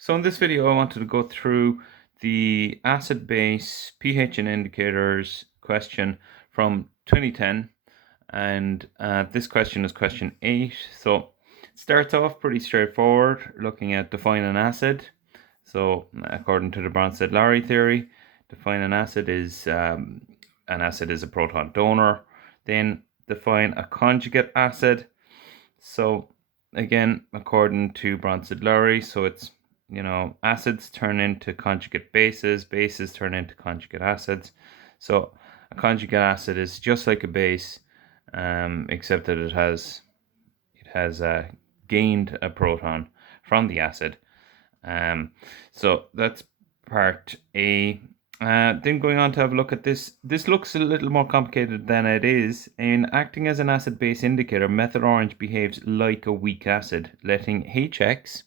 So in this video, I wanted to go through the acid-base pH and indicators question from 2010, and this question is question 8. So it starts off pretty straightforward, looking at define an acid. So according to the Bronsted-Lowry theory, define an acid is a proton donor. Then define a conjugate acid. So again, according to Bronsted-Lowry, so it's acids turn into conjugate bases, bases turn into conjugate acids. So a conjugate acid is just like a base, except that it has gained a proton from the acid. So that's part A. Then going on to have a look at this. This looks a little more complicated than it is. In acting as an acid-base indicator, methyl orange behaves like a weak acid, letting HX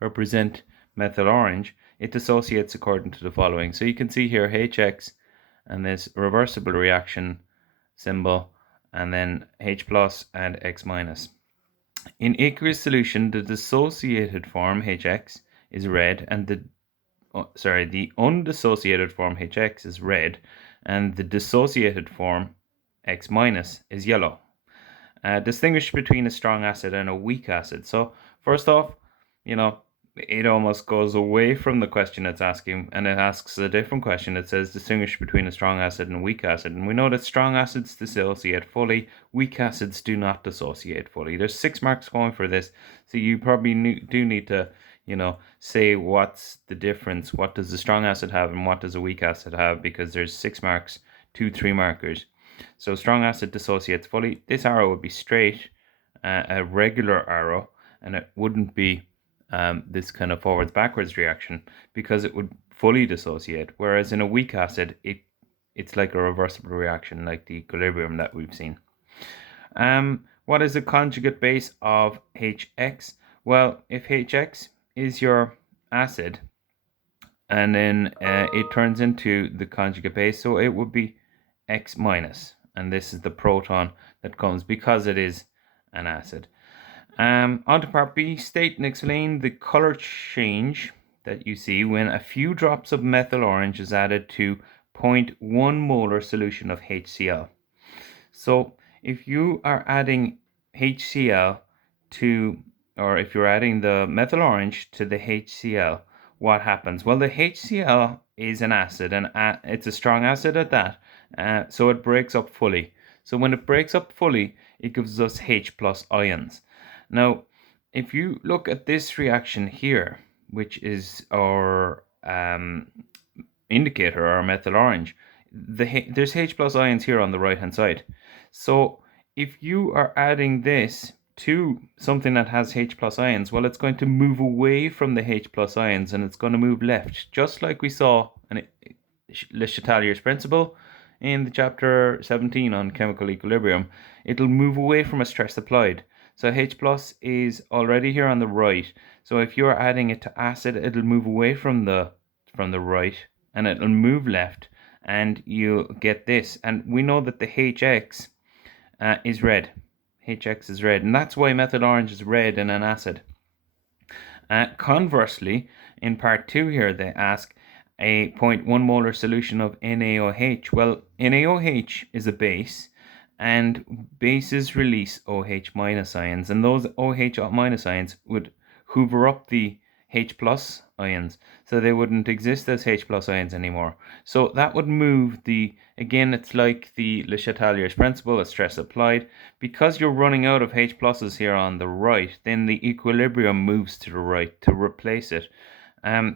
represent methyl orange. It dissociates according to the following. So you can see here HX and this reversible reaction symbol, and then H plus and X minus. In aqueous solution, the dissociated form HX is red, and the undissociated form HX is red, and the dissociated form X minus is yellow. Distinguish between a strong acid and a weak acid. So first off, it almost goes away from the question it's asking, and it asks a different question. It says distinguish between a strong acid and a weak acid, and we know that strong acids dissociate fully, weak acids do not dissociate fully. There's 6 marks going for this, so you probably do need to say what's the difference, what does a strong acid have and what does a weak acid have, because there's 6 marks, 2 3 markers. So strong acid dissociates fully. This arrow would be straight, a regular arrow, and it wouldn't be this kind of forwards backwards reaction, because it would fully dissociate, whereas in a weak acid it's like a reversible reaction, like the equilibrium that we've seen. What is the conjugate base of HX? Well, if HX is your acid, and then it turns into the conjugate base, so it would be X minus, and this is the proton that comes because it is an acid. On to part B, state and explain the color change that you see when a few drops of methyl orange is added to 0.1 molar solution of HCl. So if you are adding HCl to, or if you're adding the methyl orange to the HCl, what happens? Well, the HCl is an acid, and it's a strong acid at that, so it breaks up fully. So when it breaks up fully, it gives us H plus ions. Now, if you look at this reaction here, which is our indicator, our methyl orange, there's H plus ions here on the right hand side. So if you are adding this to something that has H plus ions, well, it's going to move away from the H plus ions and it's going to move left, just like we saw in Le Chatelier's principle in the chapter 17 on chemical equilibrium. It'll move away from a stress applied. So H plus is already here on the right. So if you're adding it to acid, it'll move away from the right, and it'll move left, and you'll get this. And we know that the HX is red. HX is red, and that's why methyl orange is red in an acid. Conversely, in part 2 here, they ask a 0.1 molar solution of NaOH. Well, NaOH is a base, and bases release OH minus ions, and those OH minus ions would hoover up the H plus ions, so they wouldn't exist as H plus ions anymore. So that would move again, it's like the Le Chatelier's principle, a stress applied. Because you're running out of H pluses here on the right, then the equilibrium moves to the right to replace it.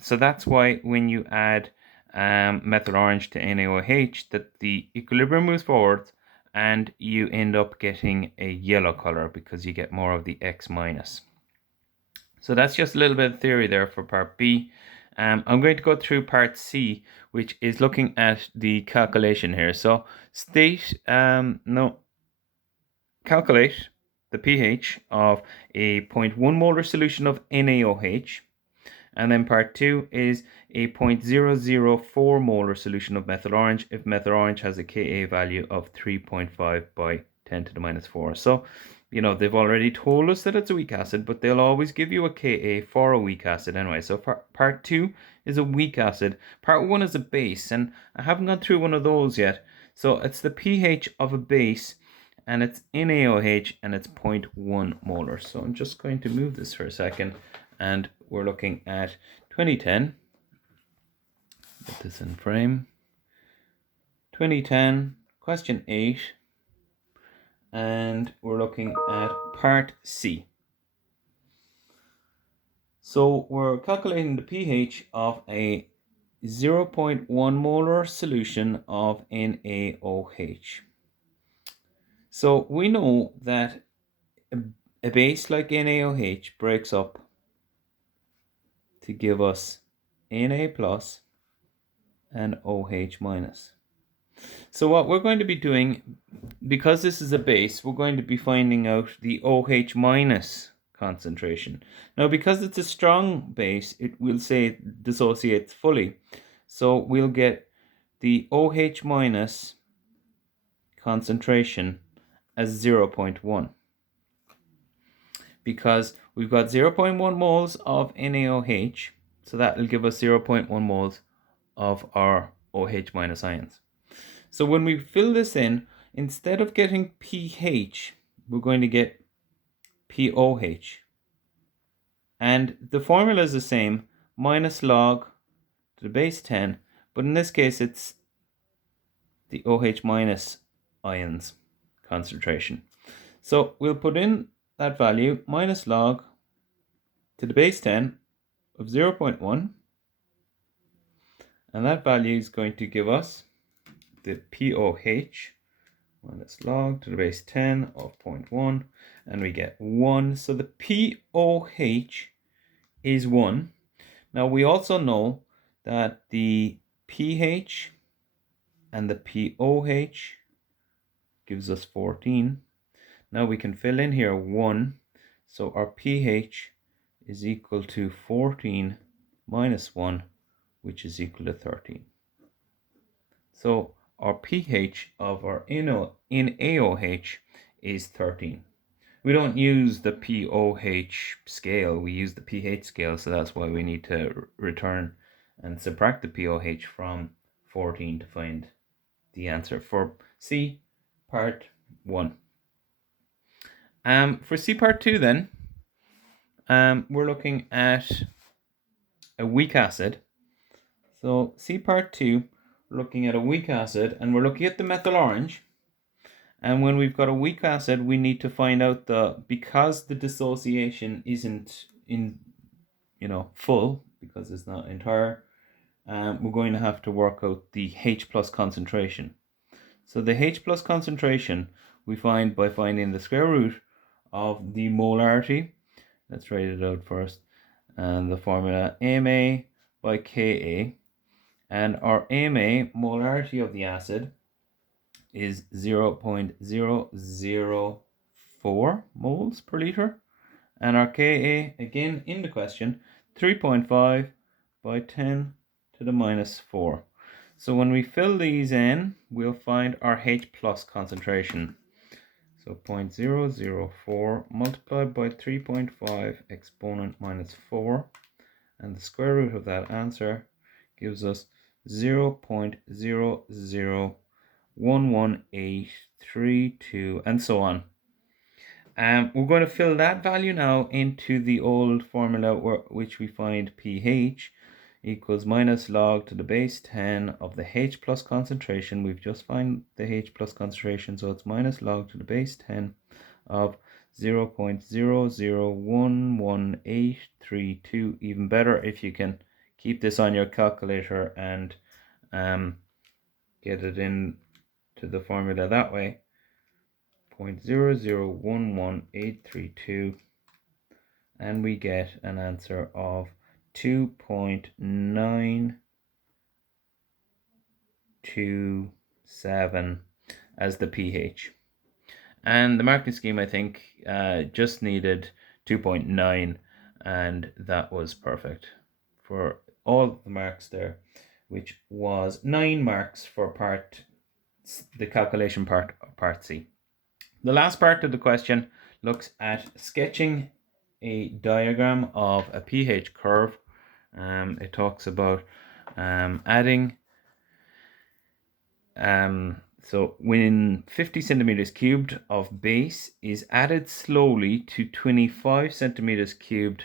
So that's why when you add methyl orange to NaOH, that the equilibrium moves forward, and you end up getting a yellow color because you get more of the X minus. So that's just a little bit of theory there for part B. I'm going to go through part C, which is looking at the calculation here. So calculate the pH of a 0.1 molar solution of NaOH. And then part 2 is a 0.004 molar solution of methyl orange if methyl orange has a Ka value of 3.5 by 10 to the minus 4. So they've already told us that it's a weak acid, but they'll always give you a Ka for a weak acid anyway. So part 2 is a weak acid. Part 1 is a base, and I haven't gone through one of those yet. So it's the pH of a base, and it's NaOH, and it's 0.1 molar. So I'm just going to move this for a second, and we're looking at 2010. Put this in frame. 2010, question 8. And we're looking at part C. So we're calculating the pH of a 0.1 molar solution of NaOH. So we know that a base like NaOH breaks up to give us Na plus and OH minus. So what we're going to be doing, because this is a base, we're going to be finding out the OH minus concentration. Now, because it's a strong base, it will say it dissociates fully. So we'll get the OH minus concentration as 0.1. Because we've got 0.1 moles of NaOH, so that will give us 0.1 moles of our OH minus ions. So when we fill this in, instead of getting pH, we're going to get POH. And the formula is the same, minus log to the base 10, but in this case it's the OH minus ions concentration. So we'll put in that value, minus log to the base 10 of 0.1, and that value is going to give us the POH minus log to the base 10 of 0.1, and we get 1. So the POH is 1. Now we also know that the pH and the POH gives us 14. Now we can fill in here 1. So our pH is equal to 14 minus 1, which is equal to 13. So our pH of our NaOH is 13. We don't use the POH scale, we use the pH scale, so that's why we need to return and subtract the POH from 14 to find the answer for C part 1. For C part 2 then, we're looking at a weak acid. So C part 2, we're looking at a weak acid, and we're looking at the methyl orange. And when we've got a weak acid, we need to find out because the dissociation isn't in, full, because it's not entire, we're going to have to work out the H plus concentration. So the H plus concentration we find by finding the square root of the molarity. Let's write it out first. And the formula Ma by Ka. And our Ma, molarity of the acid, is 0.004 moles per liter. And our Ka, again in the question, 3.5 by 10 to the minus 4. So when we fill these in, we'll find our H plus concentration. So 0.004 multiplied by 3.5 exponent minus 4. And the square root of that answer gives us 0.0011832, and so on. We're going to fill that value now into the old formula, which we find pH equals minus log to the base 10 of the H plus concentration. We've just found the H plus concentration, so it's minus log to the base 10 of 0.0011832. Even better if you can keep this on your calculator and get it in to the formula that way. 0.0011832, and we get an answer of 2.927 as the pH. And the marking scheme, I think, just needed 2.9, and that was perfect for all the marks there, which was 9 marks for the calculation part C. The last part of the question looks at sketching a diagram of a pH curve. It talks about adding, so when 50 centimeters cubed of base is added slowly to 25 centimeters cubed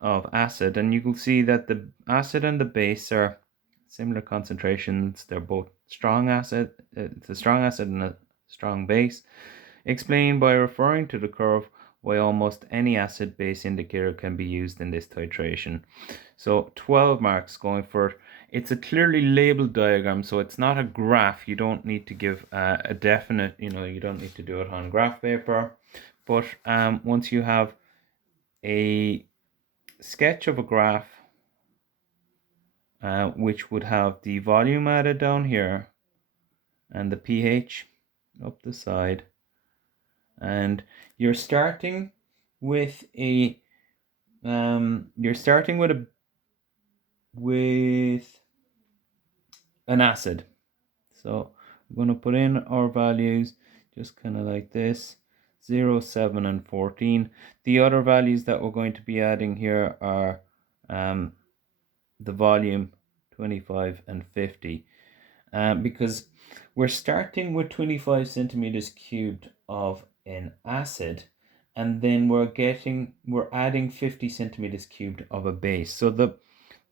of acid, and you can see that the acid and the base are similar concentrations. They're both strong acid. It's a strong acid and a strong base. Explain by referring to the curve why almost any acid base indicator can be used in this titration. So 12 marks going for it. It's a clearly labeled diagram, so it's not a graph. You don't need to give a definite, you don't need to do it on graph paper. But once you have a sketch of a graph, which would have the volume added down here and the pH up the side, and you're starting with a with an acid. So we're going to put in our values just kind of like this: 0, 7, and 14. The other values that we're going to be adding here are the volume 25 and 50, because we're starting with 25 centimeters cubed of an acid, and then we're adding 50 centimeters cubed of a base. So the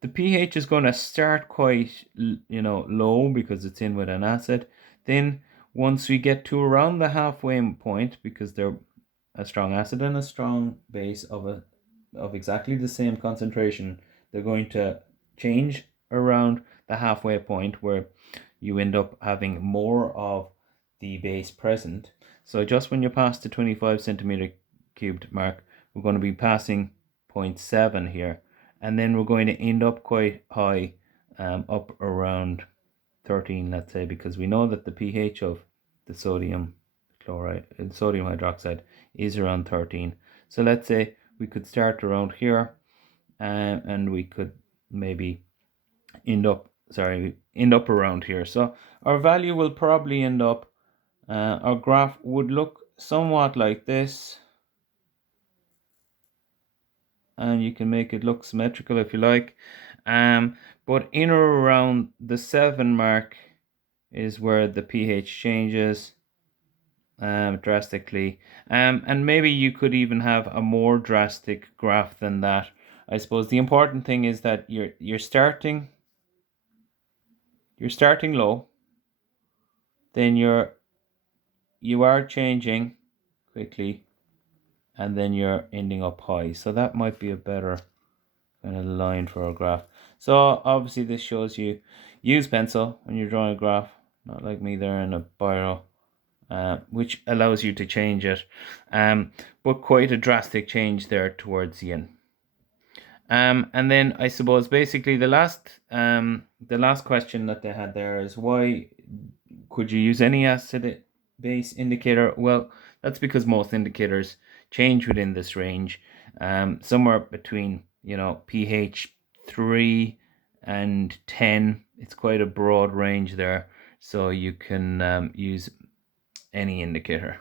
pH is going to start quite low because it's in with an acid. Then once we get to around the halfway point, because they're a strong acid and a strong base of exactly the same concentration, they're going to change around the halfway point where you end up having more of the base present. So just when you pass the 25 centimeter cubed mark, we're going to be passing 0.7 here, and then we're going to end up quite high, up around 13, let's say, because we know that the pH of the sodium hydroxide is around 13. So let's say we could start around here, and we could maybe end up around here. So our value will probably end up, our graph would look somewhat like this, and you can make it look symmetrical if you like, but in or around the 7 mark is where the pH changes drastically, and maybe you could even have a more drastic graph than that. I suppose the important thing is that you're starting low, then you are changing quickly, and then you're ending up high. So that might be a better kind of line for a graph. So obviously this shows you use pencil when you're drawing a graph, not like me there in a biro, which allows you to change it, but quite a drastic change there towards the end. And then I suppose basically the last question that they had there is, why could you use any acid base indicator? Well, that's because most indicators change within this range, somewhere between pH 3 and 10. It's quite a broad range there, so you can use any indicator.